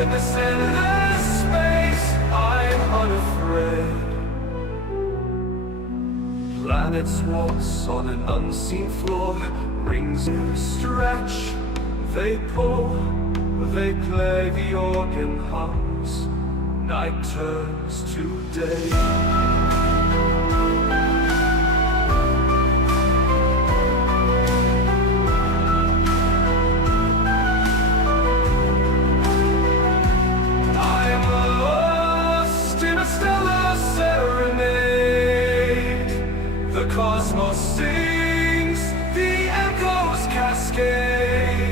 in this endless space, I'm unafraid. Planets waltz on an unseen floor, rings stretch, they pull, they play, the organ hums, night turns to day. The cosmos sings, the echoes cascade.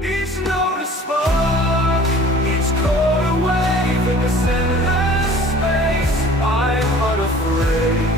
Each note a spark, each chord a wave. In this endless space, I'm unafraid.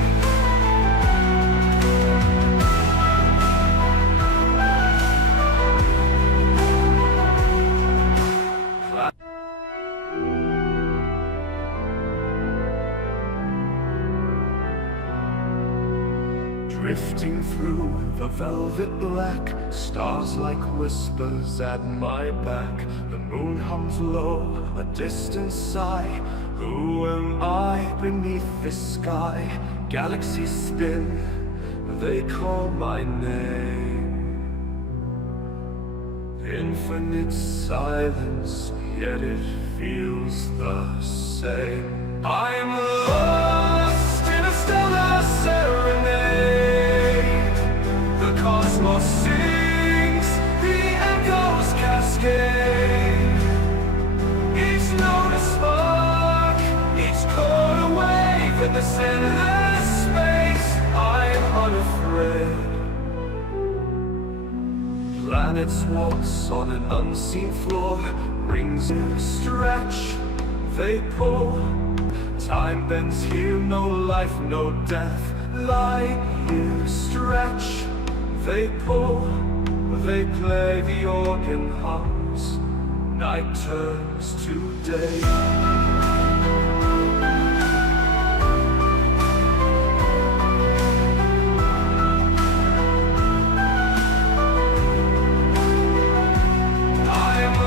Drifting through the velvet black, stars like whispers at my back. The moon hums low, a distant sigh. Who am I beneath this sky? Galaxies spin, they call my name. Infinite silence, yet it feels the same. I'm lost in a stellar serenade. The cosmos sings, the echoes cascade. Each note a spark, each chord a wave. In this endless space, I'm unafraid. Planets waltz on an unseen floor, rings stretch, they pull. Time bends here, no life, no death. Lie here, stretch, they pull, they play, the organ hums, night turns to day.